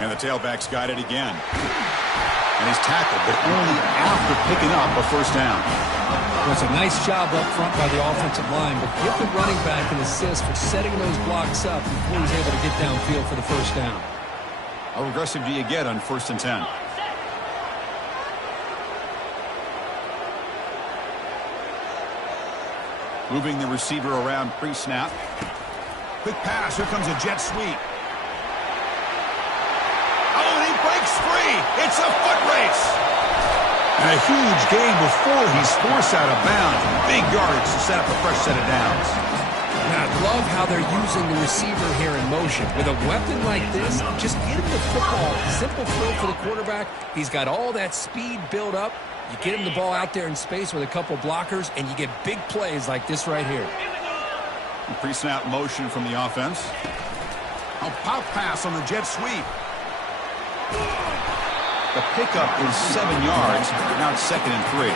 And the tailback's got it again. And he's tackled, but only after picking up a first down. Well, it's a nice job up front by the offensive line, but give the running back an assist for setting those blocks up before he's able to get downfield for the first down. How aggressive do you get on 1st and 10? Moving the receiver around pre-snap. Quick pass. Here comes a jet sweep. Oh, and he breaks free. It's a foot race. And a huge gain before he's forced out of bounds. Big yardage to set up a fresh set of downs. And I love how they're using the receiver here in motion. With a weapon like this, just get him the football. Simple throw for the quarterback. He's got all that speed built up. You get him the ball out there in space with a couple blockers, and you get big plays like this right here. Pre-snap motion from the offense. A pop pass on the jet sweep. The pickup is 7 yards. Now it's 2nd and 3.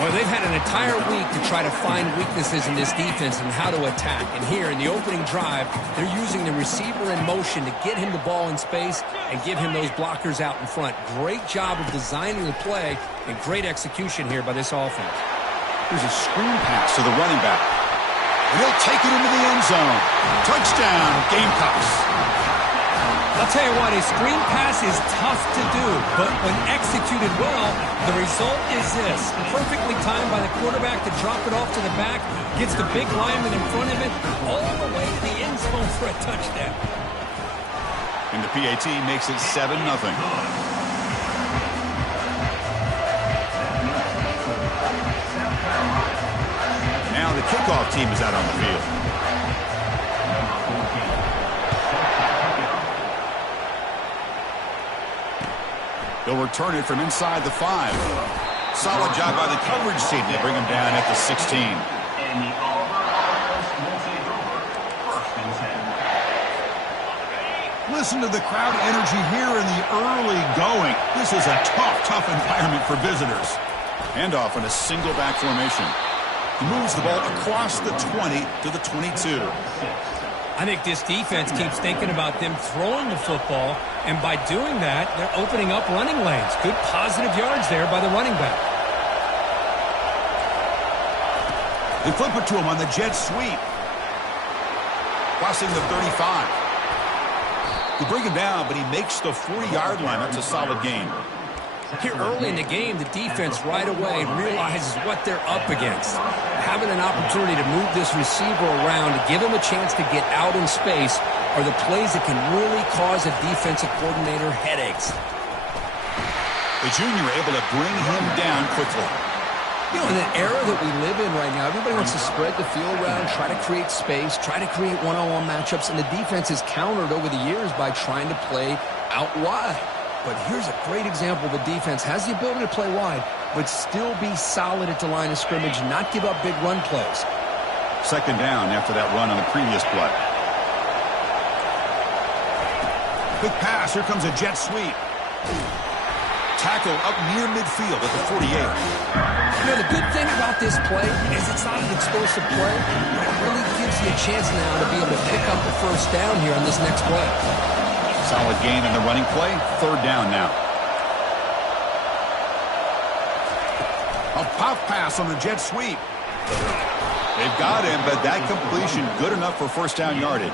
Well, they've had an entire week to try to find weaknesses in this defense and how to attack. And here in the opening drive, they're using the receiver in motion to get him the ball in space and give him those blockers out in front. Great job of designing the play and great execution here by this offense. Here's a screen pass to the running back. And he'll take it into the end zone. Touchdown, Gamecocks. I'll tell you what, a screen pass is tough to do, but when executed well, the result is this. Perfectly timed by the quarterback to drop it off to the back, gets the big lineman in front of it, all the way to the end zone for a touchdown. And the PAT makes it 7-0. Now the kickoff team is out on the field. They'll return it from inside the 5. Solid job by the coverage team. They bring him down at the 16. Listen to the crowd energy here in the early going. This is a tough environment for visitors. Handoff in a single back formation. He moves the ball across the 20 to the 22. I think this defense keeps thinking about them throwing the football, and by doing that, they're opening up running lanes. Good positive yards there by the running back. They flip it to him on the jet sweep. Crossing the 35. They bring him down, but he makes the 40-yard line. That's a solid gain. Here early in the game, the defense right away realizes what they're up against. Having an opportunity to move this receiver around to give him a chance to get out in space are the plays that can really cause a defensive coordinator headaches. The junior able to bring him down quickly. You know, in an era that we live in right now, everybody wants to spread the field around, try to create space, try to create one-on-one matchups, and the defense is countered over the years by trying to play out wide. But here's a great example. The defense has the ability to play wide, but still be solid at the line of scrimmage, not give up big run plays. 2nd down after that run on the previous play. Quick pass. Here comes a jet sweep. Tackle up near midfield at the 48. You know, the good thing about this play is it's not an explosive play, but it really gives you a chance now to be able to pick up the first down here on this next play. Solid gain in the running play. 3rd down now. A pop pass on the jet sweep. They've got him, but that completion good enough for first down yardage.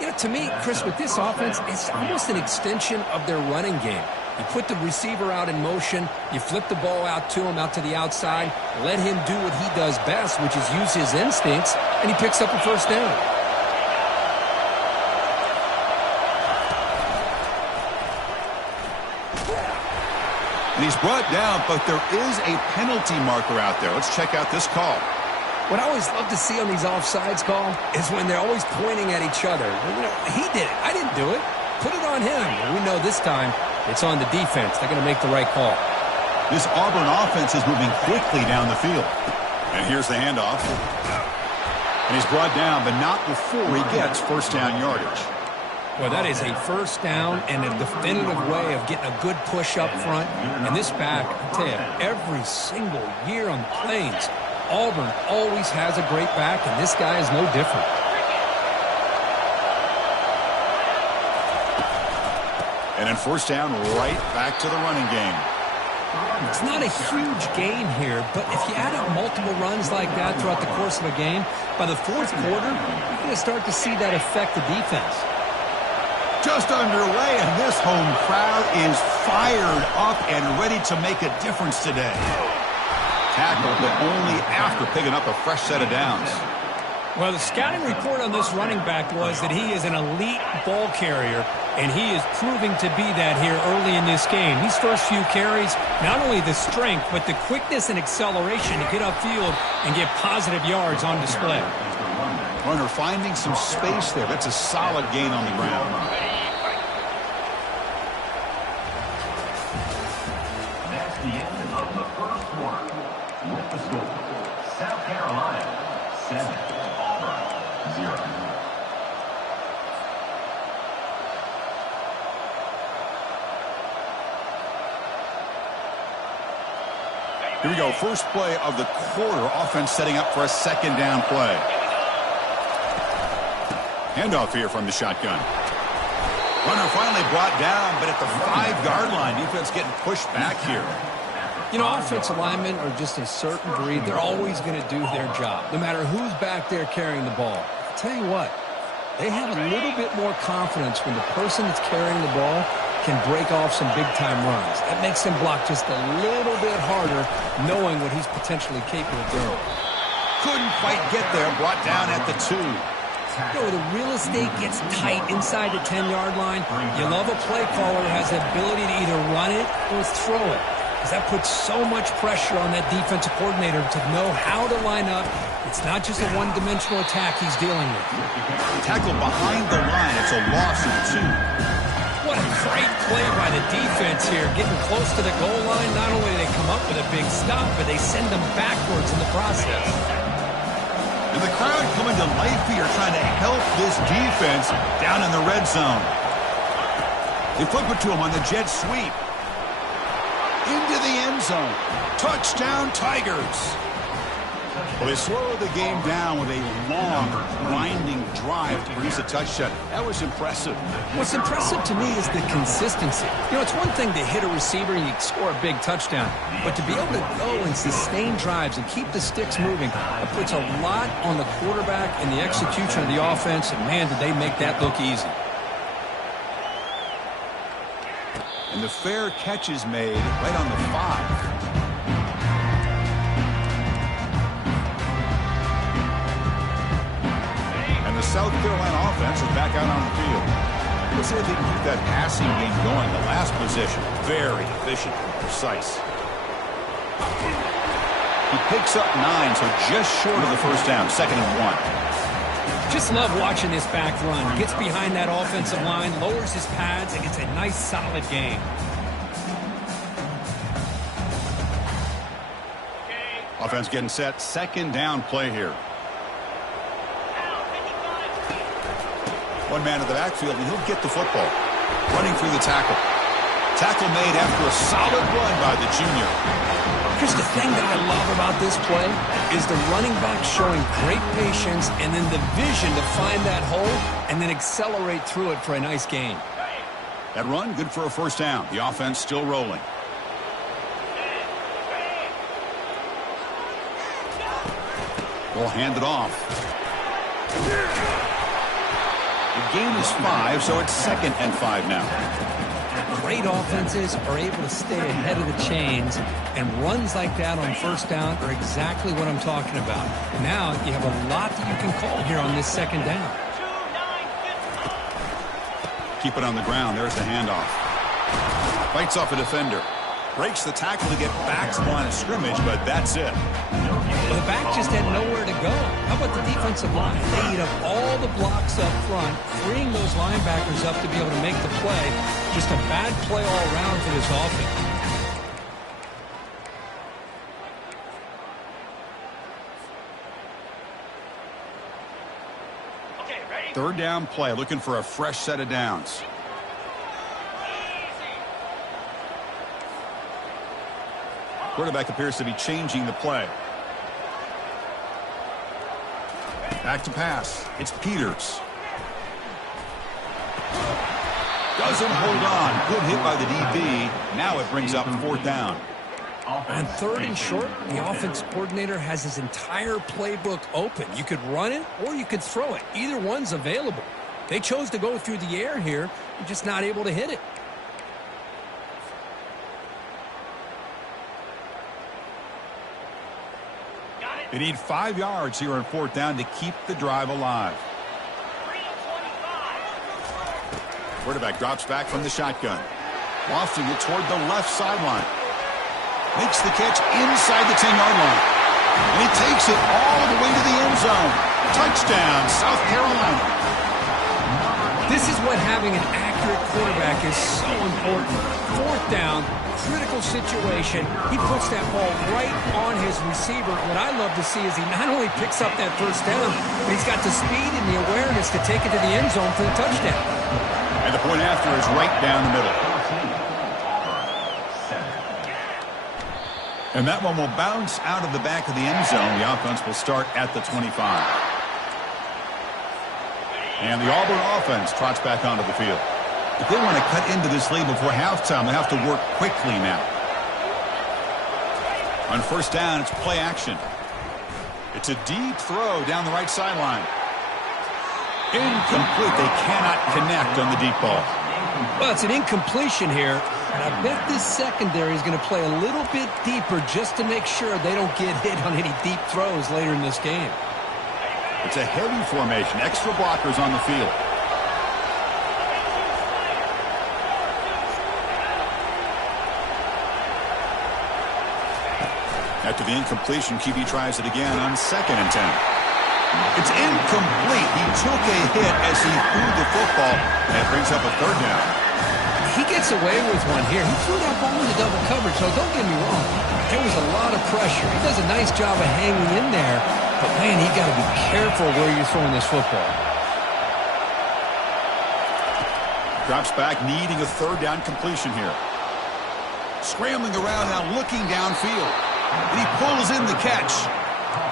You know, to me, Chris, with this offense, it's almost an extension of their running game. You put the receiver out in motion, you flip the ball out to him, out to the outside, let him do what he does best, which is use his instincts, and he picks up a first down. And he's brought down, but there is a penalty marker out there. Let's check out this call. What I always love to see on these offsides call is when they're always pointing at each other. You know, he did it. I didn't do it. Put it on him. And we know this time it's on the defense. They're going to make the right call. This Auburn offense is moving quickly down the field. And here's the handoff. And he's brought down, but not before he gets first down yardage. Well, that is a first down and a definitive way of getting a good push up front. And this back, I tell you, every single year on the Plains, Auburn always has a great back, and this guy is no different. And then first down, right back to the running game. It's not a huge gain here, but if you add up multiple runs like that throughout the course of a game, by the fourth quarter, you're going to start to see that affect the defense. Just underway, and this home crowd is fired up and ready to make a difference today. Tackled, but only after picking up a fresh set of downs. Well, the scouting report on this running back was that he is an elite ball carrier, and he is proving to be that here early in this game. These first few carries, not only the strength, but the quickness and acceleration to get upfield and get positive yards on display. Runner finding some space there. That's a solid gain on the ground. That's the end of the first quarter. With the score, South Carolina 7. Here we go. First play of the quarter. Offense setting up for a second down play. Handoff here from the shotgun. Runner finally brought down, but at the 5-yard line, defense getting pushed back here. You know, offensive linemen are just a certain breed. They're always going to do their job, no matter who's back there carrying the ball. I'll tell you what, they have a little bit more confidence when the person that's carrying the ball can break off some big-time runs. That makes him block just a little bit harder, knowing what he's potentially capable of doing. Couldn't quite get there, brought down at the 2. You know, the real estate gets tight inside the 10-yard line. You love a play caller who has the ability to either run it or throw it. Because that puts so much pressure on that defensive coordinator to know how to line up. It's not just a one-dimensional attack he's dealing with. Tackled behind the line. It's a loss of 2. What a great play by the defense here. Getting close to the goal line, not only do they come up with a big stop, but they send them backwards in the process. And the crowd coming to life here, trying to help this defense down in the red zone. They flip it to him on the jet sweep. Into the end zone. Touchdown, Tigers. Well, they slowed the game down with a long, grinding drive to produce a touchdown. That was impressive. What's impressive to me is the consistency. You know, it's one thing to hit a receiver and you score a big touchdown, but to be able to go and sustain drives and keep the sticks moving, that puts a lot on the quarterback and the execution of the offense, and man, did they make that look easy. And the fair catch is made right on the 5. And the South Carolina offense is back out on the field. Let's see if they can keep that passing game going. The last possession, very efficient and precise. He picks up 9, so just short of the first down, 2nd and 1. Just love watching this back run. Gets behind that offensive line, lowers his pads, and gets a nice, solid gain. Offense getting set. 2nd down play here. One man in the backfield, and he'll get the football. Running through the tackle. Tackle made after a solid run by the junior. Here's the thing that I love about this play is the running back showing great patience and then the vision to find that hole and then accelerate through it for a nice gain. That run, good for a first down. The offense still rolling. Will hand it off. The gain is 5, so it's 2nd and 5 now. Great offenses are able to stay ahead of the chains, and runs like that on first down are exactly what I'm talking about. Now you have a lot that you can call here on this 2nd down. Keep it on the ground. There's the handoff. Fights off a defender. Breaks the tackle to get back to the line of scrimmage, but that's it. Well, the back just had nowhere to go. How about the defensive line? They eat up all the blocks up front, freeing those linebackers up to be able to make the play. Just a bad play all around for this offense. Okay, ready? 3rd down play, looking for a fresh set of downs. Quarterback appears to be changing the play. Back to pass. It's Peters. Doesn't hold on. Good hit by the DB. Now it brings up 4th down. On 3rd and short, the offense coordinator has his entire playbook open. You could run it or you could throw it. Either one's available. They chose to go through the air here. They're just not able to hit it. They need 5 yards here on 4th down to keep the drive alive. Quarterback drops back from the shotgun. Lofting it toward the left sideline. Makes the catch inside the 10-yard line. And he takes it all the way to the end zone. Touchdown, South Carolina. This is what having an accurate quarterback is so important. 4th down, critical situation. He puts that ball right on his receiver. What I love to see is he not only picks up that 1st down, but he's got the speed and the awareness to take it to the end zone for the touchdown. And the point after is right down the middle. And that one will bounce out of the back of the end zone. The offense will start at the 25. And the Auburn offense trots back onto the field. If they want to cut into this lead before halftime, they have to work quickly now. On 1st down, it's play action. It's a deep throw down the right sideline. Incomplete. They cannot connect on the deep ball. Well, it's an incompletion here. And I bet this secondary is going to play a little bit deeper just to make sure they don't get hit on any deep throws later in this game. It's a heavy formation. Extra blockers on the field. After the incompletion, QB tries it again on 2nd and 10. It's incomplete. He took a hit as he threw the football. That brings up a 3rd down. He gets away with one here. He threw that ball into double coverage, so don't get me wrong. There was a lot of pressure. He does a nice job of hanging in there. But, man, you got to be careful where you're throwing this football. Drops back, needing a 3rd down completion here. Scrambling around now, looking downfield. And he pulls in the catch.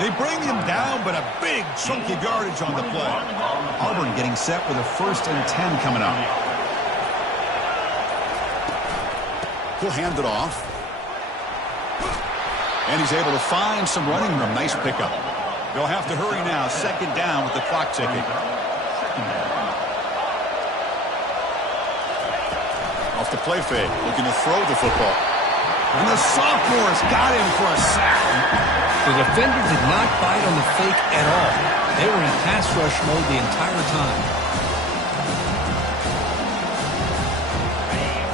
They bring him down, but a big chunk of yardage on the play. Auburn getting set with a 1st and 10 coming up. He'll hand it off. And he's able to find some running room. Nice pickup. They'll have to hurry now. 2nd down with the clock ticking. Off the play fake. Looking to throw the football. And the sophomore's got him for a sack. The defender did not bite on the fake at all. They were in pass rush mode the entire time.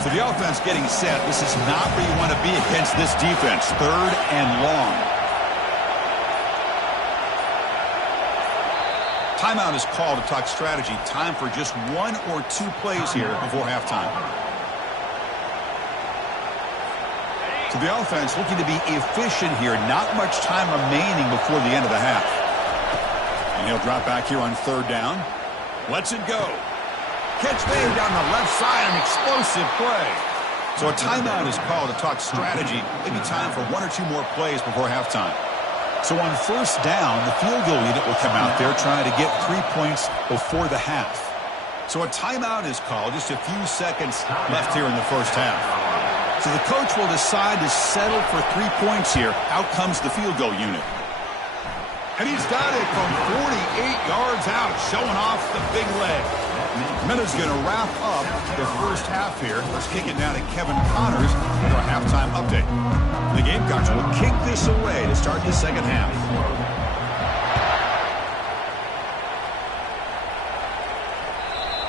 So the offense getting set. This is not where you want to be against this defense. 3rd and long. Timeout is called to talk strategy. Time for just 1 or 2 plays here before halftime. So the offense looking to be efficient here. Not much time remaining before the end of the half. And he'll drop back here on 3rd down. Lets it go. Catch made down the left side, an explosive play. So a timeout is called to talk strategy. Maybe time for 1 or 2 more plays before halftime. So on 1st down, the field goal unit will come out there trying to get 3 points before the half. So a timeout is called. Just a few seconds left here in the 1st half. So the coach will decide to settle for 3 points here. Out comes the field goal unit. And he's got it from 48 yards out, showing off the big leg. Minutes going to wrap up the 1st half here. Let's kick it now to Kevin Connors with our halftime update. The Gamecocks will kick this away to start the 2nd half.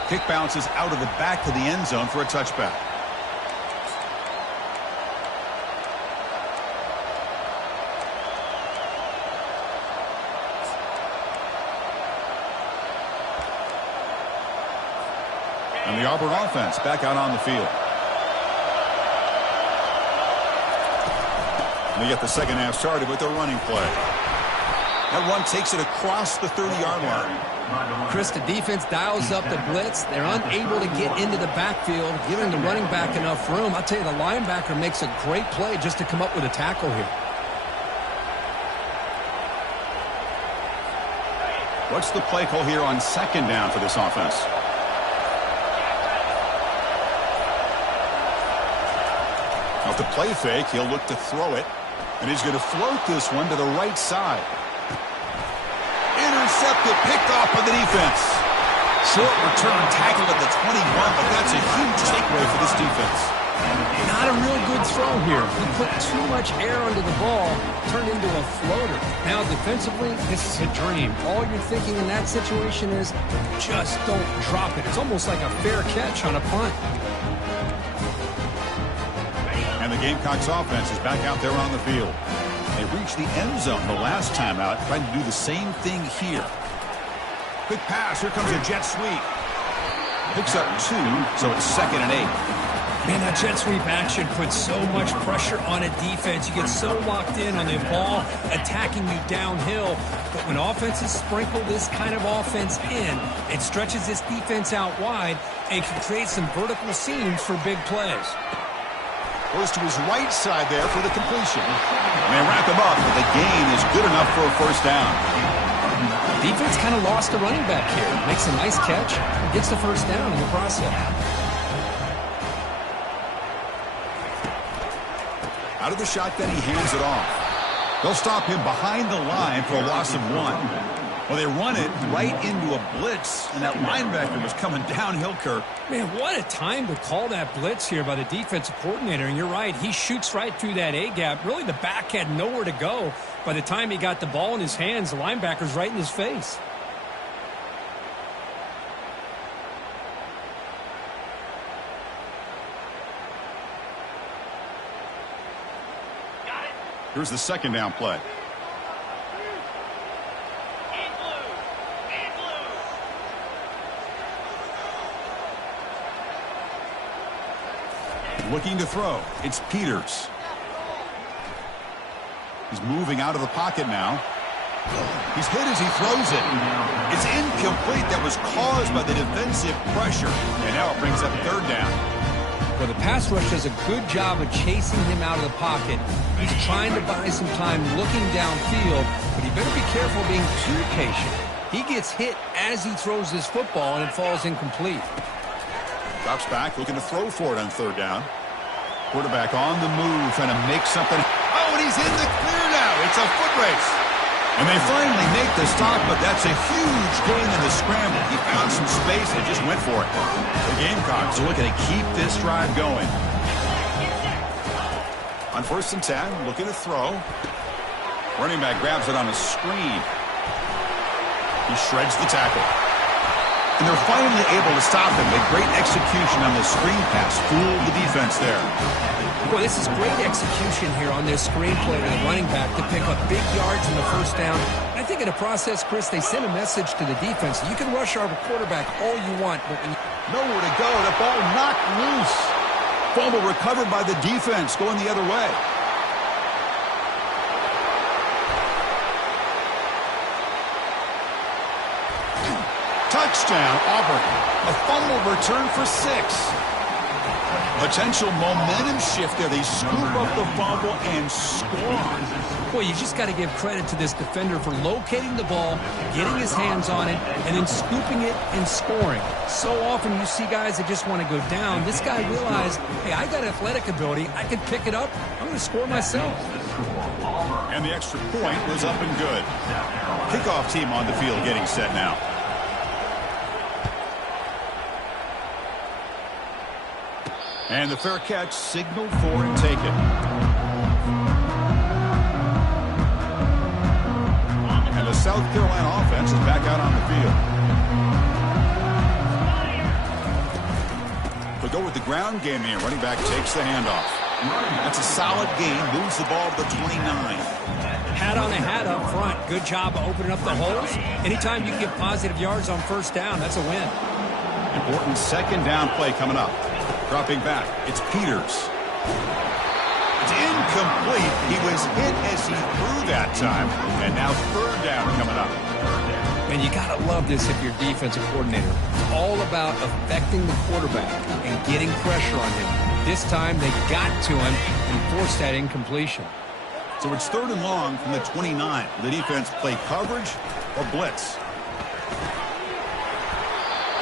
Kick bounces out of the back of the end zone for a touchback. And the Auburn offense back out on the field. And they get the 2nd half started with a running play. That one takes it across the 30-yard line. Chris, the defense dials up the blitz. They're unable to get into the backfield, giving the running back enough room. I'll tell you, the linebacker makes a great play just to come up with a tackle here. What's the play call here on 2nd down for this offense? Off the play fake, he'll look to throw it. And he's going to float this one to the right side. Intercepted, picked off by the defense. Short return, tackled at the 21, but that's a huge takeaway for this defense. Not a real good throw here. He put too much air under the ball, turned into a floater. Now, defensively, this is a dream. All you're thinking in that situation is just don't drop it. It's almost like a fair catch on a punt. And the Gamecocks offense is back out there on the field. They reached the end zone the last time out, trying to do the same thing here. Quick pass. Here comes a jet sweep. Picks up 2, so it's 2nd and 8. Man, that jet sweep action puts so much pressure on a defense. You get so locked in on the ball attacking you downhill. But when offenses sprinkle this kind of offense in, it stretches this defense out wide and can create some vertical seams for big plays. Goes to his right side there for the completion. And they wrap him up, but the gain is good enough for a first down. Defense kind of lost a running back here. Makes a nice catch and gets the first down in the process. Out of the shotgun, he hands it off. They'll stop him behind the line for a loss of 1. Well, they run it right into a blitz, and that linebacker was coming downhill, Kirk. Man, what a time to call that blitz here by the defensive coordinator. And you're right, he shoots right through that A-gap. Really, the back had nowhere to go. By the time he got the ball in his hands, the linebacker's right in his face. Here's the 2nd down play. Looking to throw. It's Peters. He's moving out of the pocket now. He's hit as he throws it. It's incomplete. That was caused by the defensive pressure. And now it brings up 3rd down. Well, the pass rush does a good job of chasing him out of the pocket. He's trying to buy some time looking downfield, but he better be careful being too patient. He gets hit as he throws this football, and it falls incomplete. Drops back, looking to throw for it on 3rd down. Quarterback on the move, trying to make something. Oh, and he's in the clear now. It's a foot race. And they finally make the stop, but that's a huge gain in the scramble. He found some space and just went for it. The Gamecocks are looking to keep this drive going. On 1st and 10, looking to throw. Running back grabs it on a screen. He shreds the tackle. And they're finally able to stop him. A great execution on the screen pass. Fooled the defense there. Boy, this is great execution here on this screen play to the running back to pick up big yards in the first down. I think in the process, Chris, they sent a message to the defense. You can rush our quarterback all you want, but when you... Nowhere to go. The ball knocked loose. Fumble recovered by the defense going the other way. Touchdown, Auburn. A fumble return for 6. Potential momentum shift there. They scoop up the fumble and score. Boy, you just got to give credit to this defender for locating the ball, getting his hands on it, and then scooping it and scoring. So often you see guys that just want to go down. This guy realized, hey, I got athletic ability. I can pick it up. I'm going to score myself. And the extra point was up and good. Kickoff team on the field getting set now. And the fair catch signaled for and taken. And the South Carolina offense is back out on the field. They'll go with the ground game here. Running back takes the handoff. That's a solid gain. Moves the ball to the 29. Hat on a hat up front. Good job of opening up the holes. Anytime you get positive yards on 1st down, that's a win. Important 2nd down play coming up. Dropping back, it's Peters. It's incomplete. He was hit as he threw that time. And now 3rd down coming up. And you got to love this if you're defensive coordinator. It's all about affecting the quarterback and getting pressure on him. This time they got to him and forced that incompletion. So it's 3rd and long from the 29. The defense play coverage or blitz.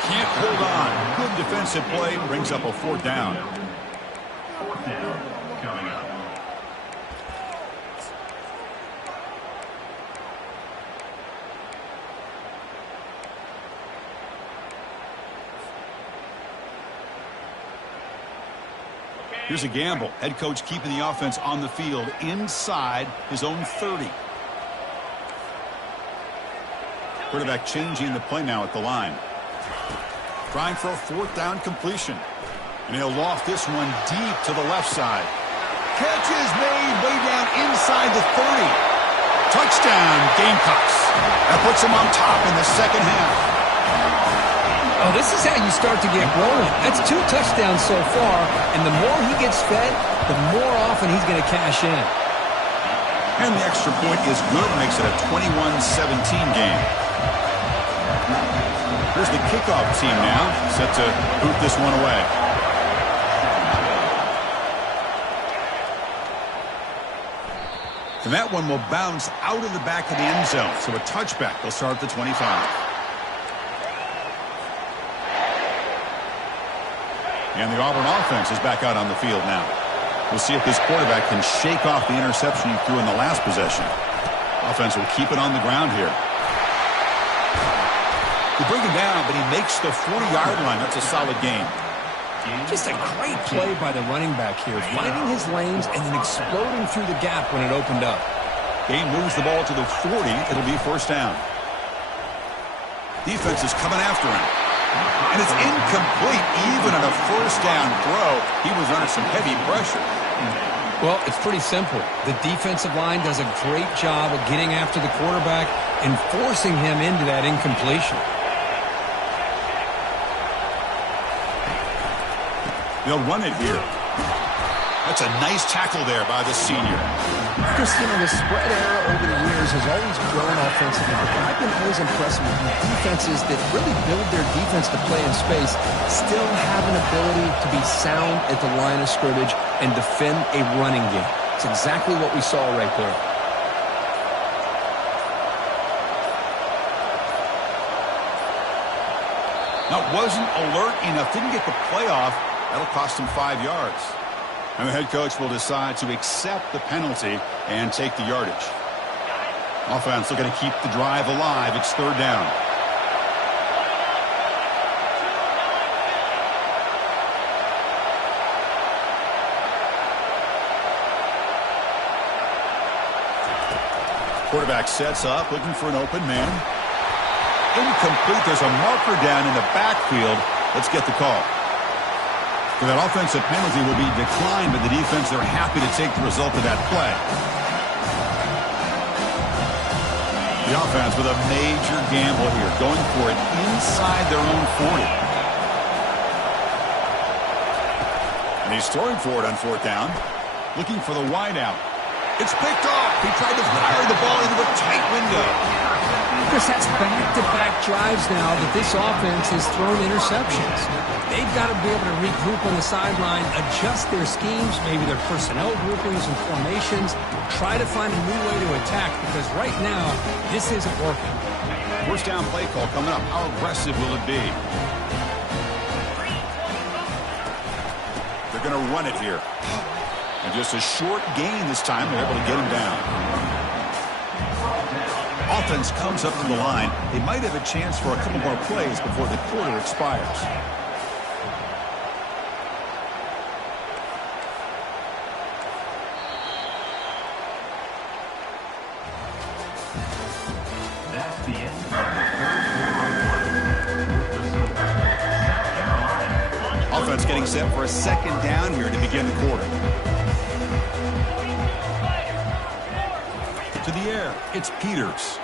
Can't hold on. Good defensive play brings up a 4th down. coming up. Here's a gamble. Head coach keeping the offense on the field inside his own 30. Quarterback changing the play now at the line. Trying for a 4th down completion. And he'll loft this one deep to the left side. Catch is made way down inside the 30. Touchdown, Gamecocks. That puts him on top in the second half. Oh, this is how you start to get rolling. That's 2 touchdowns so far, and the more he gets fed, the more often he's going to cash in. And the extra point is good, makes it a 21-17 game. Here's the kickoff team now, set to boot this one away. And that one will bounce out of the back of the end zone, so a touchback. They'll start at the 25. And the Auburn offense is back out on the field now. We'll see if this quarterback can shake off the interception he threw in the last possession. Offense will keep it on the ground here. They bring him down, but he makes the 40-yard line. That's a solid gain. Just a great play by the running back here, finding his lanes and then exploding through the gap when it opened up. Gain moves the ball to the 40. It'll be 1st down. Defense is coming after him. And it's incomplete. Even on a 1st down throw, he was under some heavy pressure. Well, it's pretty simple. The defensive line does a great job of getting after the quarterback and forcing him into that incompletion. They'll run it here. That's a nice tackle there by the senior. Chris, the spread era over the years has always grown offensively, but I've been always impressed with defenses that really build their defense to play in space, still have an ability to be sound at the line of scrimmage and defend a running game. It's exactly what we saw right there. Now, wasn't alert enough, didn't get the play off. That'll cost him 5 yards. And the head coach will decide to accept the penalty and take the yardage. Offense looking to keep the drive alive. It's 3rd down. Quarterback sets up, looking for an open man. Incomplete. There's a marker down in the backfield. Let's get the call. For that offensive penalty will be declined by the defense. They're happy to take the result of that play. The offense with a major gamble here, going for it inside their own 40. And he's throwing for it on 4th down, looking for the wideout. It's picked off. He tried to fire the ball into a tight window. Chris, that's back-to-back drives now that this offense has thrown interceptions. They've got to be able to regroup on the sideline, adjust their schemes, maybe their personnel groupings and formations, try to find a new way to attack, because right now, this isn't working. 1st down play call coming up. How aggressive will it be? They're going to run it here. And just a short gain this time. They're able to get him down. Offense comes up to the line. They might have a chance for a couple more plays before the quarter expires. That's the end of the 3rd quarter. Offense getting set for a 2nd down here to begin the quarter. To the air, it's Peters.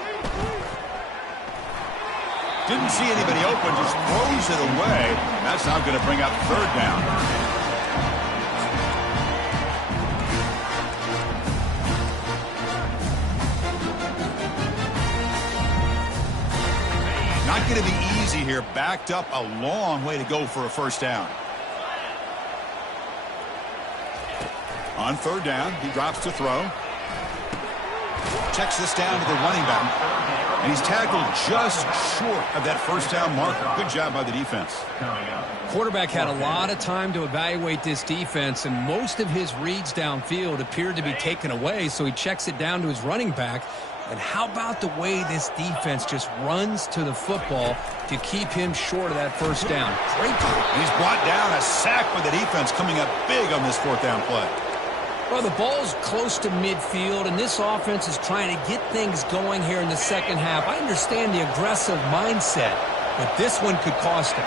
Didn't see anybody open, just throws it away. That's now going to bring up 3rd down. Not going to be easy here. Backed up a long way to go for a 1st down. On 3rd down, he drops to throw. Checks this down to the running back. And he's tackled just short of that first down marker. Good job by the defense. Quarterback had a lot of time to evaluate this defense, and most of his reads downfield appeared to be taken away, so he checks it down to his running back. And how about the way this defense just runs to the football to keep him short of that first down? Great play. He's brought down, a sack by the defense, coming up big on this fourth down play. Well, the ball's close to midfield, and this offense is trying to get things going here in the second half. I understand the aggressive mindset, but this one could cost him.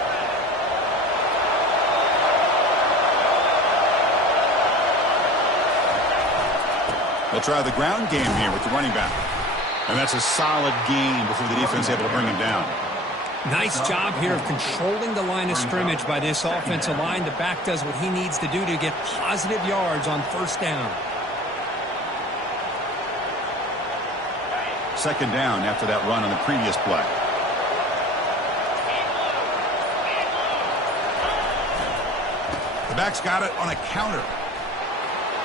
They'll try the ground game here with the running back. And that's a solid gain before the defense is able to bring him down. Nice job here of controlling the line of scrimmage by this offensive line. The back does what he needs to do to get positive yards on first down. Second down after that run on the previous play. The back's got it on a counter.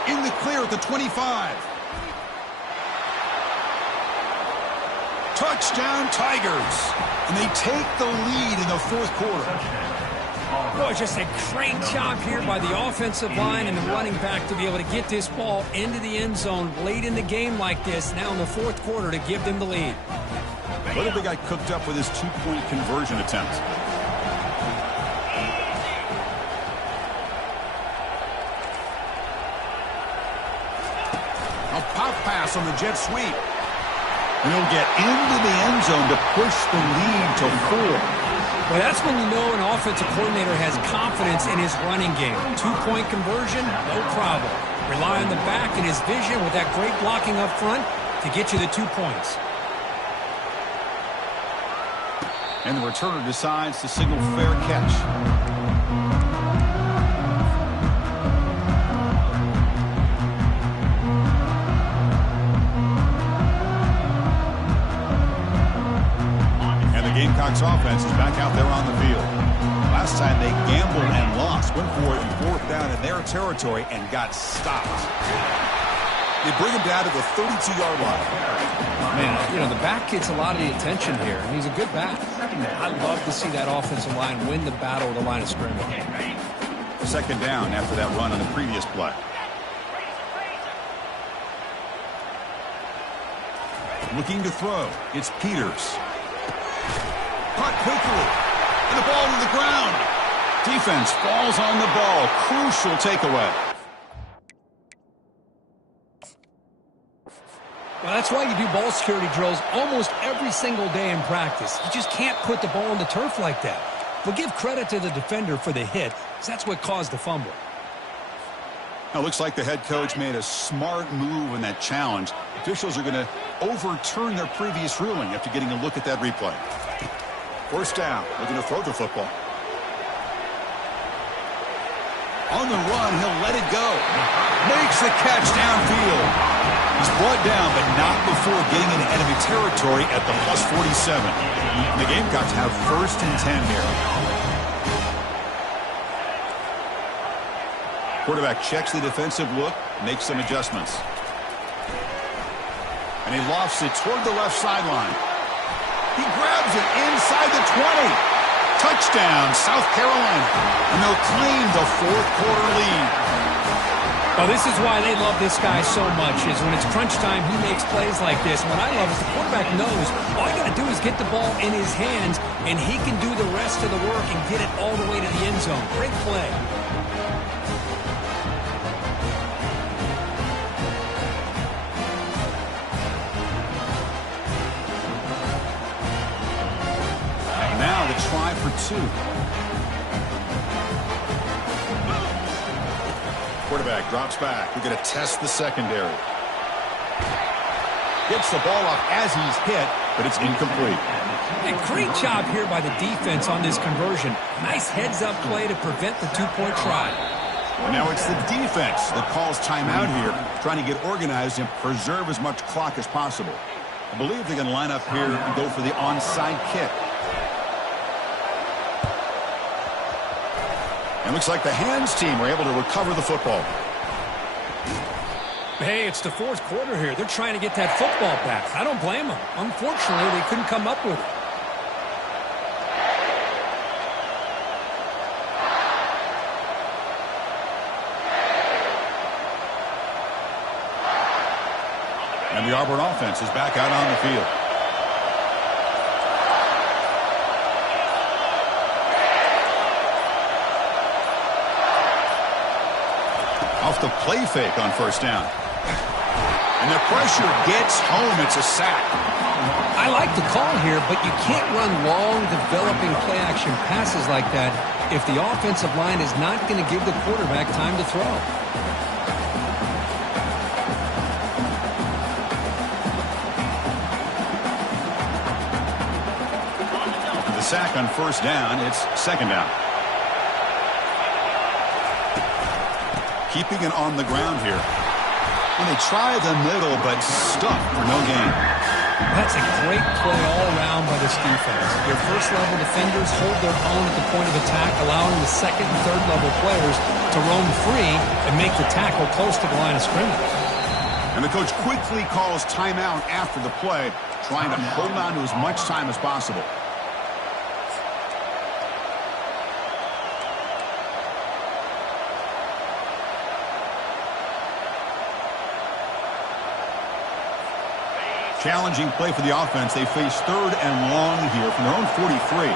In the clear at the 25. Touchdown, Tigers. And they take the lead in the fourth quarter. Boy, just a great job here by the offensive line and the running back to be able to get this ball into the end zone late in the game like this, now in the fourth quarter, to give them the lead. Look at the guy cooked up with his two-point conversion attempt. A pop pass on the jet sweep. And he'll get into the end zone to push the lead to 4. Well, that's when you know an offensive coordinator has confidence in his running game. Two-point conversion, no problem. Rely on the back and his vision with that great blocking up front to get you the 2 points. And the returner decides to signal fair catch. Gamecocks offense is back out there on the field. Last time they gambled and lost, went for it in fourth down in their territory and got stopped. They bring him down to the 32-yard line. Man, you know, the back gets a lot of the attention here, and he's a good back. I love to see that offensive line win the battle of the line of scrimmage. Second down after that run on the previous play. Looking to throw. It's Peters. Caught quickly, and the ball to the ground. Defense falls on the ball. Crucial takeaway. Well, that's why you do ball security drills almost every single day in practice. You just can't put the ball on the turf like that. But give credit to the defender for the hit, because that's what caused the fumble. Now, looks like the head coach made a smart move in that challenge. Officials are going to overturn their previous ruling after getting a look at that replay. First down, looking to throw the football. On the run, he'll let it go. Makes the catch downfield. He's brought down, but not before getting into enemy territory at the plus 47. And the Gamecocks have first and 10 here. Quarterback checks the defensive look, makes some adjustments. And he lofts it toward the left sideline. He grabs it inside the 20. Touchdown, South Carolina. And they'll claim the fourth quarter lead. Well, this is why they love this guy so much, is when it's crunch time, he makes plays like this. What I love is the quarterback knows all you got to do is get the ball in his hands, and he can do the rest of the work and get it all the way to the end zone. Great play. Now the try for 2. Quarterback drops back. We're going to test the secondary. Gets the ball off as he's hit, but it's incomplete. A great job here by the defense on this conversion. Nice heads-up play to prevent the 2-point try. And now it's the defense that calls timeout here, trying to get organized and preserve as much clock as possible. I believe they're going to line up here and go for the onside kick. And looks like the hands team were able to recover the football. Hey, it's the fourth quarter here. They're trying to get that football back. I don't blame them. Unfortunately, they couldn't come up with it. And the Auburn offense is back out on the field. Off the play fake on first down. And the pressure gets home. It's a sack. I like the call here, but you can't run long, developing play-action passes like that if the offensive line is not going to give the quarterback time to throw. Sack on first down. It's second down. Keeping it on the ground here. And they try the middle, but stuck for no gain. That's a great play all around by this defense. Your first-level defenders hold their own at the point of attack, allowing the second and third-level players to roam free and make the tackle close to the line of scrimmage. And the coach quickly calls timeout after the play, trying to hold on to as much time as possible. Challenging play for the offense. They face third and long here from their own 43.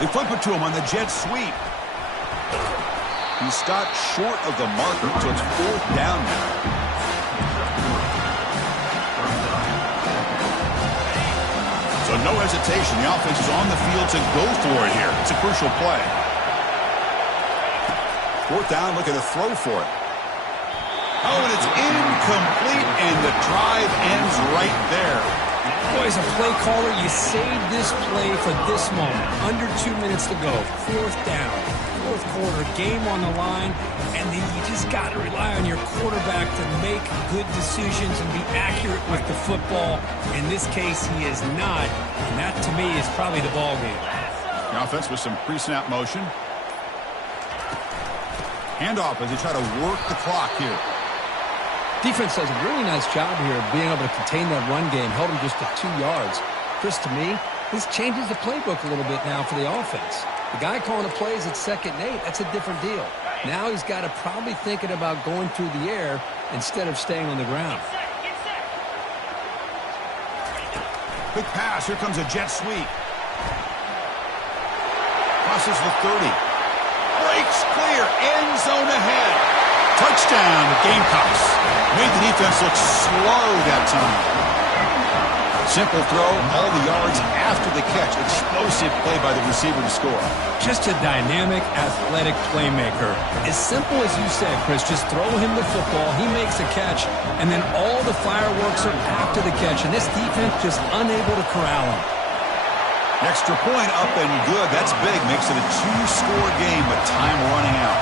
They flip it to him on the jet sweep. He stopped short of the marker, so it's fourth down now. So no hesitation. The offense is on the field to go for it here. It's a crucial play. Fourth down, looking to throw for it. Oh, and it's incomplete, and the drive ends right there. Boy, as a play caller, you saved this play for this moment. Under 2 minutes to go. Fourth down. Fourth quarter, game on the line, and then you just got to rely on your quarterback to make good decisions and be accurate with the football. In this case, he is not, and that, to me, is probably the ball game. The offense with some pre-snap motion. Handoff as they try to work the clock here. Defense does a really nice job here of being able to contain that run game, held him just to 2 yards. Chris, to me, this changes the playbook a little bit now for the offense. The guy calling the plays at 2nd and 8, that's a different deal. Now he's got to probably thinking about going through the air instead of staying on the ground. Quick pass. Here comes a jet sweep. Crosses the 30. Breaks clear. End zone ahead. Touchdown, Gamecocks. Made the defense look slow that time. Simple throw, all the yards after the catch. Explosive play by the receiver to score. Just a dynamic, athletic playmaker. As simple as you said, Chris, just throw him the football, he makes a catch, and then all the fireworks are after the catch, and this defense just unable to corral him. Extra point up and good. That's big. Makes it a 2-score game with time running out.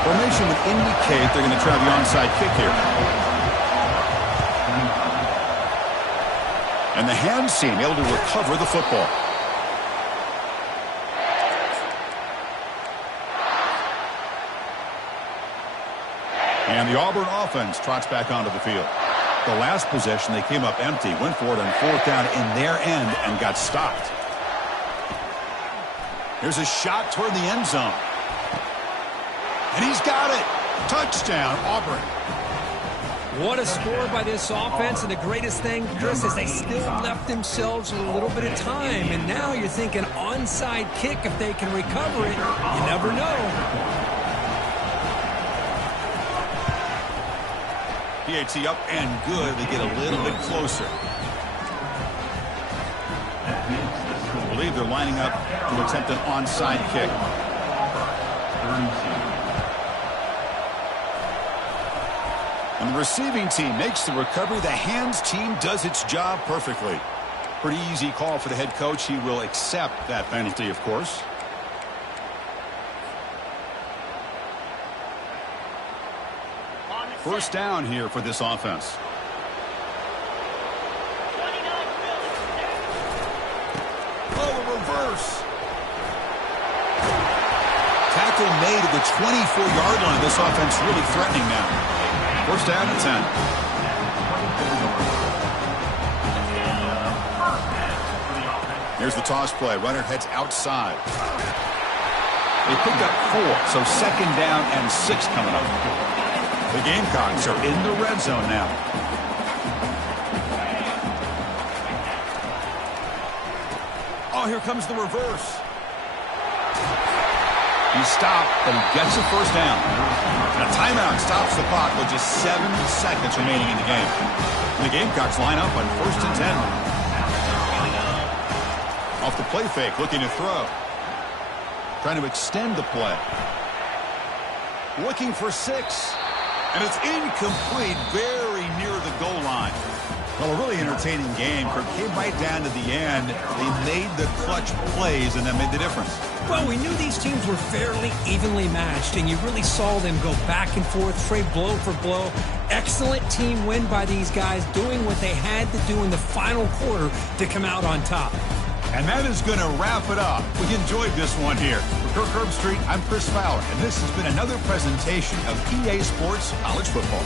Formation would indicate they're going to try the onside kick here. And the hands team able to recover the football. And the Auburn offense trots back onto the field. The last possession, they came up empty, went for it on fourth down in their end and got stopped. Here's a shot toward the end zone. And he's got it. Touchdown, Auburn. What a score by this offense, and the greatest thing, Chris, is they still left themselves a little bit of time, and now you're thinking onside kick if they can recover it. You never know. PAT up and good. They get a little bit closer. I believe they're lining up to attempt an onside kick. And the receiving team makes the recovery. The hands team does its job perfectly. Pretty easy call for the head coach. He will accept that penalty, of course. First down here for this offense. tackle made at the 24-yard line. This offense really threatening now. First down and 10. Here's the toss play. Runner heads outside. They picked up 4, so second down and 6 coming up. The Gamecocks are in the red zone now. Oh, here comes the reverse. He stopped, but he gets a first down. And a timeout stops the clock with just 7 seconds remaining in the game. The Gamecocks line up on first and 10. Off the play fake, looking to throw. Trying to extend the play. Looking for 6. And it's incomplete, very near the goal line. Well, a really entertaining game. Kirk came right down to the end. They made the clutch plays, and that made the difference. Well, we knew these teams were fairly evenly matched, and you really saw them go back and forth, trade blow for blow. Excellent team win by these guys, doing what they had to do in the final quarter to come out on top. And that is going to wrap it up. We enjoyed this one here. For Kirk Herbstreit, I'm Chris Fowler, and this has been another presentation of EA Sports College Football.